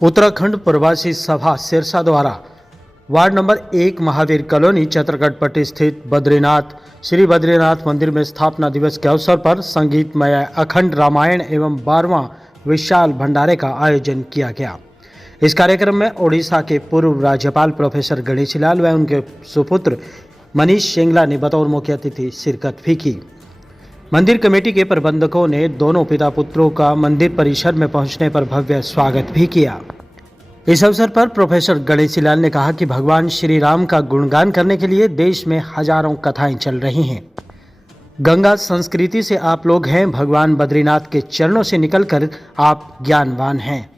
उत्तराखंड प्रवासी सभा सिरसा द्वारा वार्ड नंबर 1 महावीर कॉलोनी चित्रगढ़ पट्टी स्थित बद्रीनाथ श्री बद्रीनाथ मंदिर में स्थापना दिवस के अवसर पर संगीतमय अखंड रामायण एवं 12वां विशाल भंडारे का आयोजन किया गया। इस कार्यक्रम में ओडिशा के पूर्व राज्यपाल प्रोफेसर गणेशीलाल व उनके सुपुत्र मनीष सिंगला ने बतौर मुख्य अतिथि शिरकत भी की। मंदिर कमेटी के प्रबंधकों ने दोनों पिता पुत्रों का मंदिर परिसर में पहुंचने पर भव्य स्वागत भी किया। इस अवसर पर प्रोफेसर गणेशीलाल ने कहा कि भगवान श्री राम का गुणगान करने के लिए देश में हजारों कथाएं चल रही हैं। गंगा संस्कृति से आप लोग हैं, भगवान बद्रीनाथ के चरणों से निकलकर आप ज्ञानवान हैं।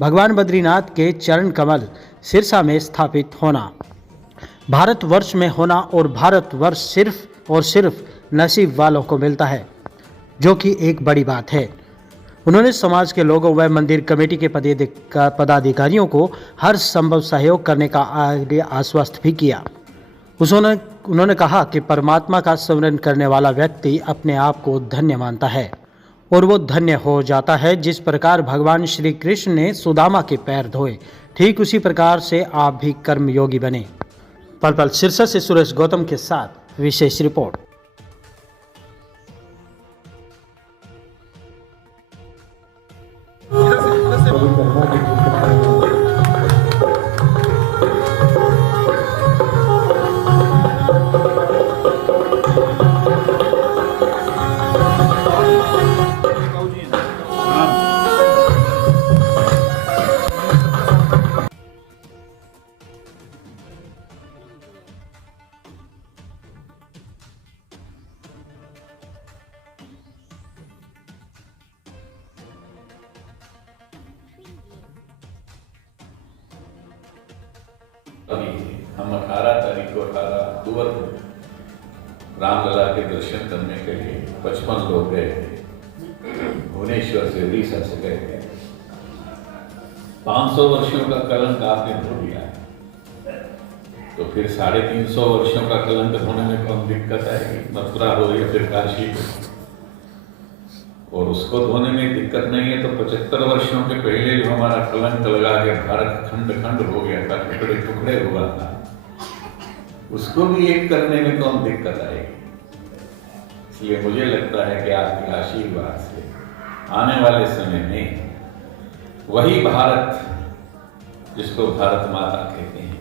भगवान बद्रीनाथ के चरण कमल सिरसा में स्थापित होना, भारतवर्ष में होना और भारतवर्ष सिर्फ और सिर्फ नसीब वालों को मिलता है, जो कि एक बड़ी बात है। उन्होंने समाज के लोगों व मंदिर कमेटी के पदाधिकारियों को हर संभव सहयोग करने का आश्वस्त भी किया। उन्होंने कहा कि परमात्मा का स्मरण करने वाला व्यक्ति अपने आप को धन्य मानता है और वो धन्य हो जाता है। जिस प्रकार भगवान श्री कृष्ण ने सुदामा के पैर धोए, ठीक उसी प्रकार से आप भी कर्मयोगी बने। पल पल सिरसा से सुरेश गौतम के साथ विशेष रिपोर्ट। अभी हम 18 तारीख को 18 अक्टूबर को रामलला के दर्शन करने के लिए 55 लोग गए थे। भुवनेश्वर से उड़ीसा से गए थे। 500 वर्षों का कलंक आपने धो दिया है, तो फिर 350 वर्षों का कलंक धोने में कौन दिक्कत आएगी? मथुरा हो या फिर काशी हो, और उसको धोने में दिक्कत नहीं है। तो 75 वर्षों के पहले जो हमारा कलंक लगा के भारत खंड खंड हो गया था, टुकड़े टुकड़े हुआ था, उसको भी एक करने में कौन दिक्कत आएगी? इसलिए मुझे लगता है कि आपके आशीर्वाद से आने वाले समय में वही भारत, जिसको भारत माता कहते हैं,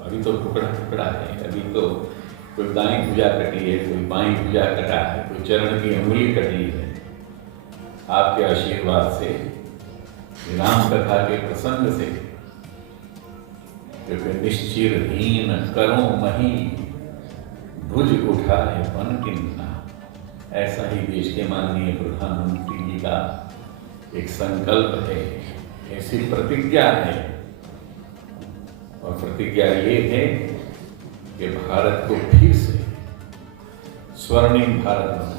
अभी तो टुकड़ा टुकड़ा है, अभी तो कोई दाएं भुजा कटी है, कोई बाएं भुजा कटा है, कोई चरण की अंगुली कटी है। आपके आशीर्वाद से, राम कथा के प्रसंग से, क्योंकि निश्चिरहीन करो मही भुज उठाए पन किन्ना, ऐसा ही देश के माननीय प्रधानमंत्री जी का एक संकल्प है, ऐसी प्रतिज्ञा है। और प्रतिज्ञा ये है कि भारत को फिर से स्वर्णिम भारत बनाना,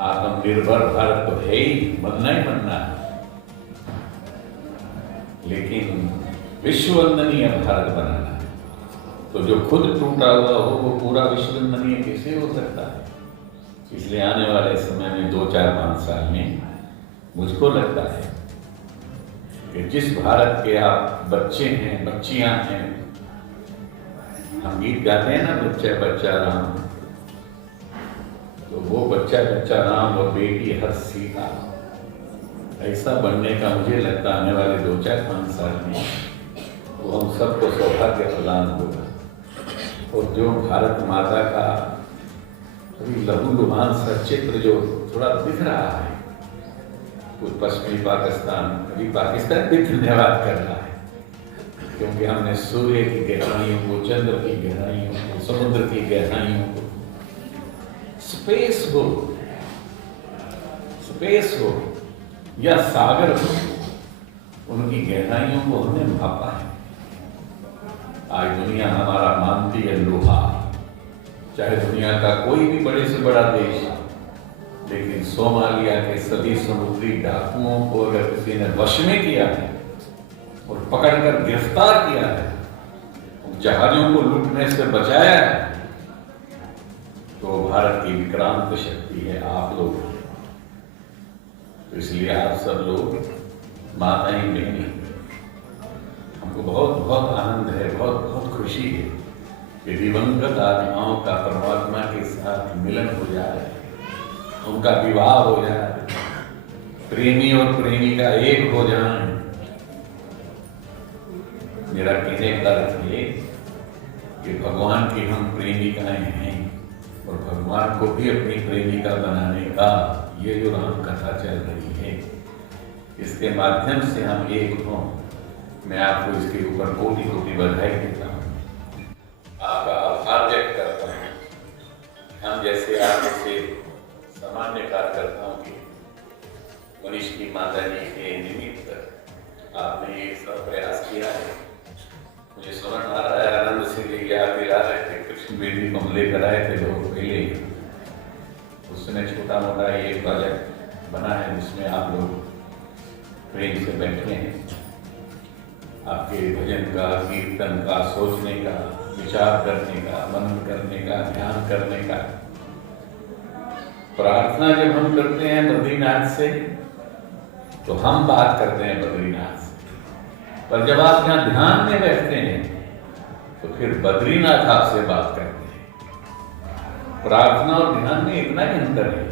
आत्मनिर्भर भारत तो है ही, बनना ही बनना है, लेकिन विश्ववंदनीय भारत बनाना है। तो जो खुद टूटा हुआ हो वो पूरा विश्ववंदनीय कैसे हो सकता है? इसलिए आने वाले समय में 2, 4, 5 साल में मुझको लगता है कि जिस भारत के आप बच्चे हैं, बच्चियां हैं, हम गीत गाते हैं ना, बच्चा बच्चा राम, तो वो बच्चा बच्चा राम और बेटी हर सीता, ऐसा बनने का मुझे लगता आने वाले 2, 4, 5 साल में वो हम सबको सौभाग्य प्रदान होगा। और जो भारत माता का अभी लहूलुहान सा चित्र जो थोड़ा दिख रहा है, कुछ पश्चिमी पाकिस्तान, अभी पाकिस्तान भी धन्यवाद कर रहा है, क्योंकि हमने सूर्य की गहराइयों को, चंद्र की गहराइयों को, समुद्र की गहराइयों को, स्पेस हो या सागर हो, उनकी गहराइयों को हमने मापा है। आज दुनिया हमारा मानती है लोहा, चाहे दुनिया का कोई भी बड़े से बड़ा देश, लेकिन सोमालिया के सभी समुद्री डाकुओं को अगर किसी ने वश में किया है और पकड़कर गिरफ्तार किया है, जहाजों को लूटने से बचाया है, तो भारत की विक्रांत शक्ति है आप लोग। तो इसलिए आप सब लोग माताएं बहनी, हमको बहुत बहुत आनंद है, बहुत बहुत खुशी है कि दिवंगत आत्माओं का परमात्मा के साथ मिलन हो जाए, उनका विवाह हो जाए, प्रेमी और प्रेमिका एक हो जाएं। मेरा कहने का अर्थ है कि भगवान की हम प्रेमिकाएं हैं और भगवान को भी अपनी प्रेमिका बनाने का ये जो राम कथा चल रही है, इसके माध्यम से हम एक हों। मैं आपको इसके ऊपर कोटि कोटि बधाई देता हूँ, आपका आभार व्यक्त करता हूँ। हम जैसे आप जैसे सामान्य कार्यकर्ताओं के मनीष की माता जी के निमित्त आपने ये सब प्रयास किया है। मुझे स्मरण आ रहा है, आनंद से याद दिला रहे थे, कृष्ण बेदी को हम लेकर आए थे बहुत पहले। उस समय छोटा मोटा ये प्रोजेक्ट बना है जिसमें आप लोग प्रेम से बैठे हैं, आपके भजन का, कीर्तन का, सोचने का, विचार करने का, मनन करने का, ध्यान करने का। प्रार्थना जब हम करते हैं बद्रीनाथ से तो हम बात करते हैं बद्रीनाथ से, पर जब आप यहाँ ध्यान में बैठते हैं तो फिर बद्रीनाथ आपसे बात करते हैं। प्रार्थना और ध्यान में इतना ही अंतर है।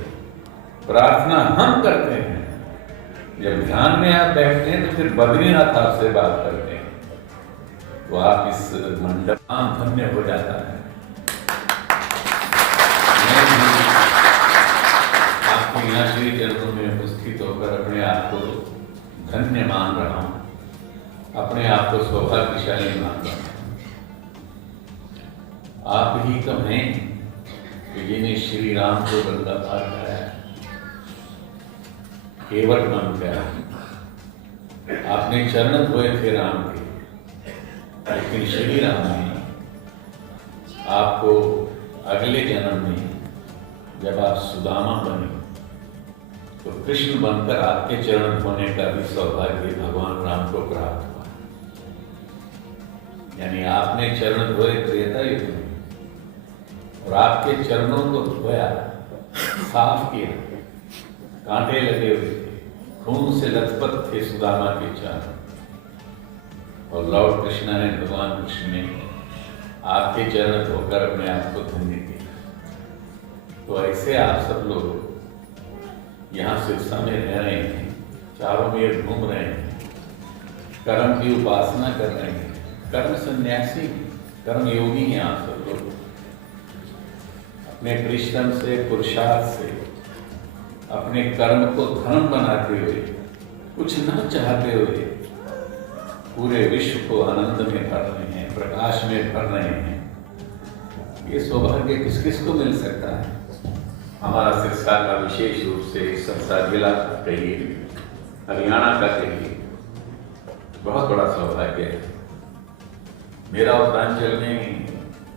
प्रार्थना हम करते हैं, जब ध्यान में आप बैठते हैं तो फिर बद्रीनाथ आपसे बात करते हैं। तो आप इस मंडप धन्य हो जाता है। आपके यहाँ श्री चरणों में उपस्थित होकर अपने आप को धन्य मान रहा हूं, अपने आप को सौभाग्यशाली मान रहा हूं। आप ही तो हैं कि जिन्हें श्री राम को गंगा पार कराया, केवट मन गया। आपने चरण धोए थे राम के, लेकिन श्री राम ने आपको अगले जन्म में जब आप सुदामा बने तो कृष्ण बनकर आपके चरण धोने का भी सौभाग्य भगवान राम को प्राप्त हुआ। यानी आपने चरण धोए त्रेता युग में और आपके चरणों को धोया, साफ किया, कांटे लगे हुए थे, खून से लथपथ थे सुदामा के चरण, और लॉर्ड कृष्ण ने, भगवान कृष्ण ने आपके चरण धोकर अपने आप को धन्य किया। तो ऐसे आप सब लोग यहाँ सिरसा में रह रहे हैं, चारों में घूम रहे हैं, कर्म की उपासना कर रहे हैं, कर्म सन्यासी, कर्म योगी हैं आप सब लोग। अपने परिश्रम से, पुरुषार्थ से अपने कर्म को धर्म बनाते हुए, कुछ न चाहते हुए पूरे विश्व को आनंद में भर रहे हैं, प्रकाश में भर रहे हैं। ये सौभाग्य किस किस को मिल सकता है? हमारा सिरसा का विशेष रूप से सिरसा जिला का कहिए, हरियाणा का कहिए, बहुत बड़ा सौभाग्य है। मेरा उत्तरांचल में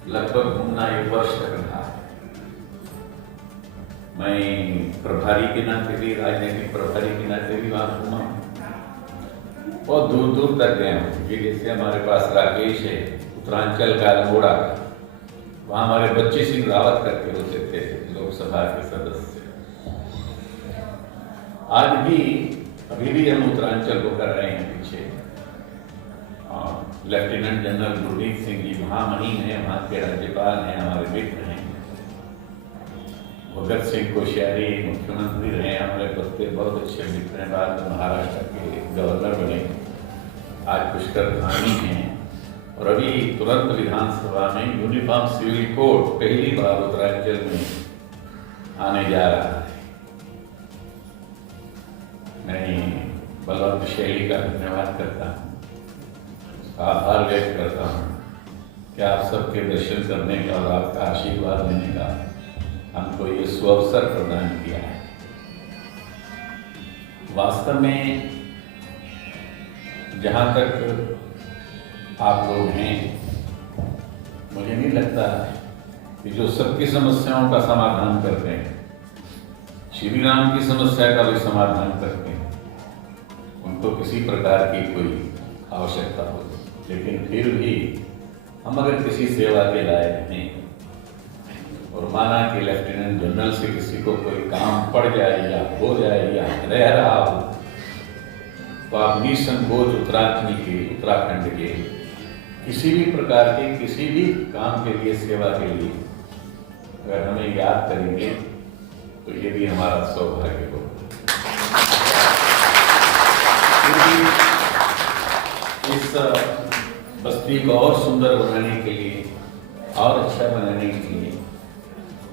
लगभग घूमना 1 वर्ष तक रहा है। मैं प्रभारी के नाते भी, राजनीतिक प्रभारी के नाते भी वहां घूमा हूँ, बहुत दूर दूर तक गए हूँ। ये जैसे हमारे पास राकेश है, उत्तरांचल का अल्मोड़ा का, वहाँ हमारे बच्चे सिंह रावत करके होते थे लोकसभा के सदस्य। आज भी, अभी भी हम उत्तरांचल को कर रहे हैं पीछे। लेफ्टिनेंट जनरल गुरमीत सिंह जी महामहिम हैं, वहाँ के राज्यपाल हैं, हमारे मित्र हैं। भगत सिंह कोश्यारी मुख्यमंत्री रहे, हमारे बहुत अच्छे मित्र हैं, बाद में महाराष्ट्र के गवर्नर बने, आज पुष्कर धामी हैं। और अभी तुरंत विधानसभा में यूनिफॉर्म सिविल कोड पहली बार उत्तरांचल में आने जा रहा है। मैं बलवंत शैली का धन्यवाद करता हूँ, आभार व्यक्त करता हूँ कि आप सबके दर्शन करने का और आपका आशीर्वाद लेने का हमको ये सुअवसर प्रदान किया है। वास्तव में जहाँ तक आप लोग हैं, मुझे नहीं लगता कि जो सबकी समस्याओं का समाधान करते हैं, श्री राम की समस्या का भी समाधान करते हैं, उनको किसी प्रकार की कोई आवश्यकता हो। लेकिन फिर भी हम अगर किसी सेवा के लायक हैं और माना कि लेफ्टिनेंट जनरल से किसी को कोई काम पड़ जाए या हो जाए या रह रहा हो, तो आप निसंकोच उत्तराखंड के किसी भी प्रकार के किसी भी काम के लिए, सेवा के लिए अगर हमें याद करेंगे तो ये भी हमारा सौभाग्य होगा। इस बस्ती को और सुंदर बनाने के लिए और अच्छा बनाने के लिए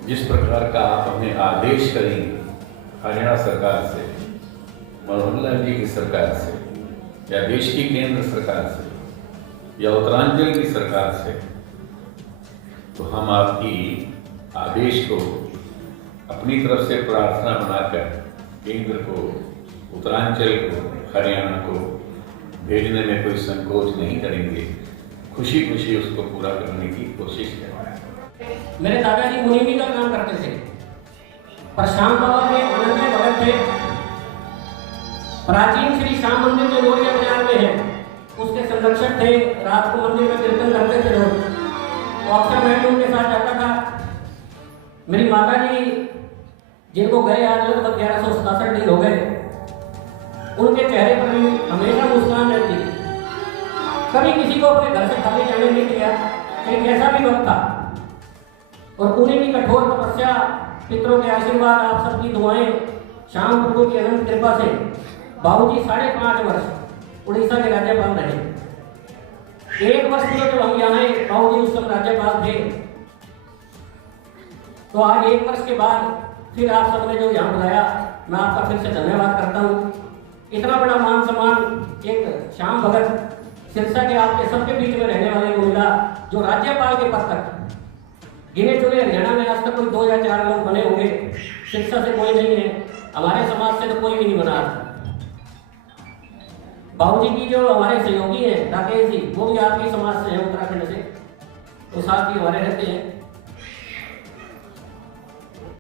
जिस प्रकार का आप हमें आदेश करेंगे हरियाणा सरकार से, मनोहर लाल जी की सरकार से, या देश की केंद्र सरकार से, या उत्तरांचल की सरकार से, तो हम आपकी आदेश को अपनी तरफ से प्रार्थना बनाकर केंद्र को, उत्तरांचल को, हरियाणा को भेजने में कोई संकोच नहीं करेंगे। खुशी खुशी उसको पूरा करने की कोशिश करेंगे। मेरे दादाजी मुनीमी का काम करते थे, पर श्याम बाबा के अनन्य भगत थे। प्राचीन श्री श्याम मंदिर जो लोरिया बाजार में है, उसके संरक्षक थे। रात को मंदिर में कीर्तन करते थे लोग, तो अक्सर मैं भी उनके साथ जाता था। मेरी माता जी, जिनको गए आज लगभग 1167 दिन हो गए, उनके चेहरे पर भी हमेशा मुस्कान रहती। कभी किसी को अपने घर से खाली जाने नहीं दिया, चाहे कैसा भी वक्त था। और पूरी की कठोर तपस्या, पितरों के आशीर्वाद, आप सबकी दुआएं, श्याम प्रभु की अनंत कृपा से बाबूजी 5.5 वर्ष उड़ीसा के राज्यपाल रहे। 1 वर्ष में जब हम यहाँ आए, बाबूजी उस समय राज्यपाल थे। तो आज 1 वर्ष के बाद फिर आप सबने जो यहाँ बुलाया, मैं आपका फिर से धन्यवाद करता हूँ। इतना बड़ा मान सम्मान एक श्याम भगत सिरसा के आपके सबके बीच में रहने वाले को मिला, जो राज्यपाल के पद तक गिने चुने हरियाणा में आज तक कोई 2 या 4 लोग बने होंगे। सिरसा से कोई नहीं है, हमारे समाज से तो कोई भी नहीं बना। बाबूजी की जो हमारे सहयोगी हैं राकेश जी, वो भी आपके समाज से हैं, उत्तराखंड से, तो साथ ही हमारे रहते हैं।